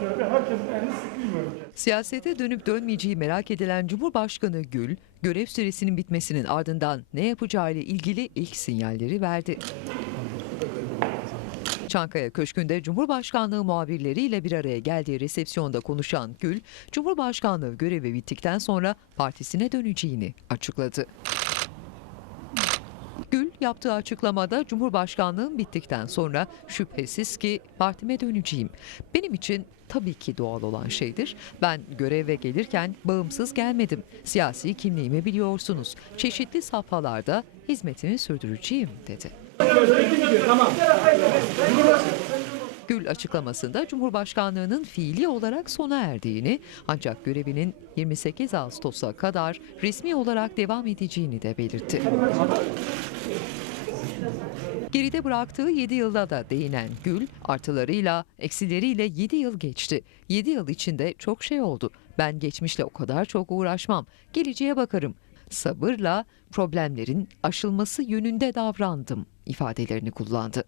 şöyle herkesin elini sıkayım önce. Siyasete dönüp dönmeyeceği merak edilen Cumhurbaşkanı Gül, görev süresinin bitmesinin ardından ne yapacağıyla ilgili ilk sinyalleri verdi. Çankaya Köşkü'nde Cumhurbaşkanlığı muhabirleriyle bir araya geldiği resepsiyonda konuşan Gül, Cumhurbaşkanlığı görevi bittikten sonra partisine döneceğini açıkladı. Yaptığı açıklamada Cumhurbaşkanlığım bittikten sonra şüphesiz ki partime döneceğim. Benim için tabii ki doğal olan şeydir. Ben göreve gelirken bağımsız gelmedim. Siyasi kimliğimi biliyorsunuz. Çeşitli safhalarda hizmetimi sürdüreceğim dedi. Gül açıklamasında Cumhurbaşkanlığının fiili olarak sona erdiğini ancak görevinin 28 Ağustos'a kadar resmi olarak devam edeceğini de belirtti. Geride bıraktığı 7 yılda da değinen Gül, artılarıyla, eksileriyle 7 yıl geçti. 7 yıl içinde çok şey oldu. Ben geçmişle o kadar çok uğraşmam. Geleceğe bakarım. Sabırla problemlerin aşılması yönünde davrandım ifadelerini kullandı.